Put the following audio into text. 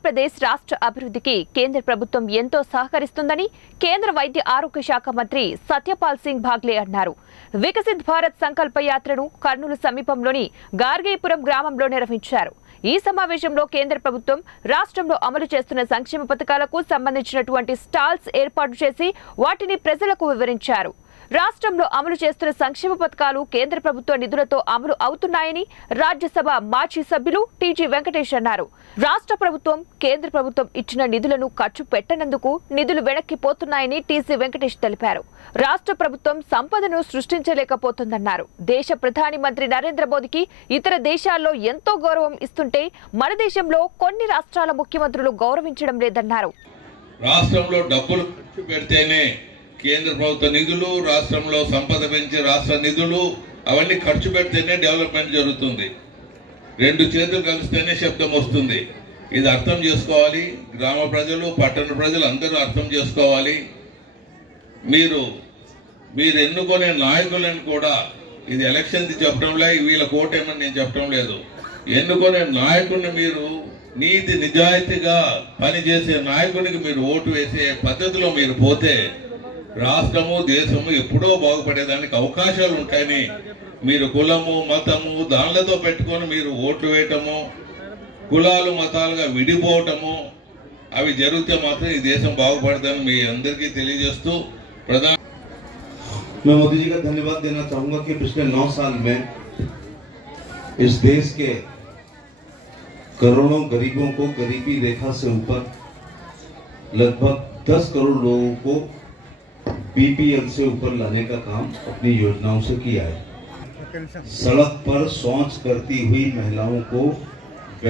ఆంధ్రప్రదేశ్ రాష్ట్ర అభివృద్ధికి కేంద్ర ప్రభుత్వం ఎంతో సహకరిస్తుందని కేంద్ర వైద్య ఆరోగ్య శాఖ మంత్రి సత్యపాల్ సింగ్ భాగ్లే అన్నారు. వికసిత్ భారత్ సంకల్ప యాత్రను కర్నూలు సమీపంలోని గార్గేపురం గ్రామంలో నిర్వహించారు. ఈ సమావేశంలో కేంద్ర ప్రభుత్వం రాష్ట్రంలో అమలు చేస్తున్న సంక్షేమ పథకాలకు సంబంధించినటువంటి స్టాల్స్ ఏర్పాటు చేసి వాటిని ప్రజలకు వివరించారు. రాష్ట్రంలో అమలు చేస్తున్న సంక్షేమ పథకాలు కేంద్ర ప్రభుత్వ నిధులతో అమలు అవుతున్నాయని రాజ్యసభ మాజీ సభ్యులు టీజీ వెంకటేష్ అన్నారు. రాష్ట్ర ప్రభుత్వం కేంద్ర ప్రభుత్వం ఇచ్చిన నిధులను ఖర్చు పెట్టనందుకు నిధులు వెనక్కి పోతున్నాయని టీజీ వెంకటేష్ తెలిపారు. రాష్ట్ర ప్రభుత్వం సంపదను సృష్టించలేకపోతుందన్నారు. దేశ ప్రధాని మంత్రి నరేంద్ర మోదీకి ఇతర దేశాల్లో ఎంతో గౌరవం ఇస్తుంటే మన దేశంలో కొన్ని రాష్ట్రాల ముఖ్యమంత్రులు గౌరవించడం లేదన్నారు. రాష్ట్రంలో డబ్బులు ఖర్చు పెడితేనే కేంద్ర ప్రభుత్వ నిధులు, రాష్ట్రంలో సంపద పెంచే రాష్ట్ర నిధులు అవన్నీ ఖర్చు పెడితేనే డెవలప్మెంట్ జరుగుతుంది. రెండు చేతులు కలిస్తేనే శబ్దం వస్తుంది. ఇది అర్థం చేసుకోవాలి. గ్రామ ప్రజలు, పట్టణ ప్రజలు అందరూ అర్థం చేసుకోవాలి. మీరు ఎన్నుకునే నాయకులను కూడా, ఇది ఎలక్షన్ చెప్పడంలే, వీళ్ళ కోటేమని నేను చెప్పడం లేదు. ఎన్నుకునే నాయకుడిని మీరు నీతి నిజాయితీగా పనిచేసే నాయకుడికి మీరు ఓటు వేసే పద్ధతిలో మీరు పోతే రాష్ట్రము, దేశము ఎప్పుడో బాగుపడేదానికి అవకాశాలు ఉంటాయని మీరు కులము, మతము దానిలతో పెట్టుకొని మీరు ఓట్లు వేయటము, కులాలు మతాలుగా విడిపోవటము అవి జరిగితే మాత్రం ఈ దేశం బాగుపడదని మీ అందరికీ తెలియజేస్తూ मैं मोदी जी का धन्यवाद देना चाहूंगा कि पिछले 9 साल में इस देश के करोड़ों गरीबों को गरीबी रेखा से ऊपर, लगभग 10 करोड़ लोगों को बीपीएल से ऊपर लाने का काम अपनी योजनाओं से किया है। सड़क पर शौच करती हुई महिलाओं को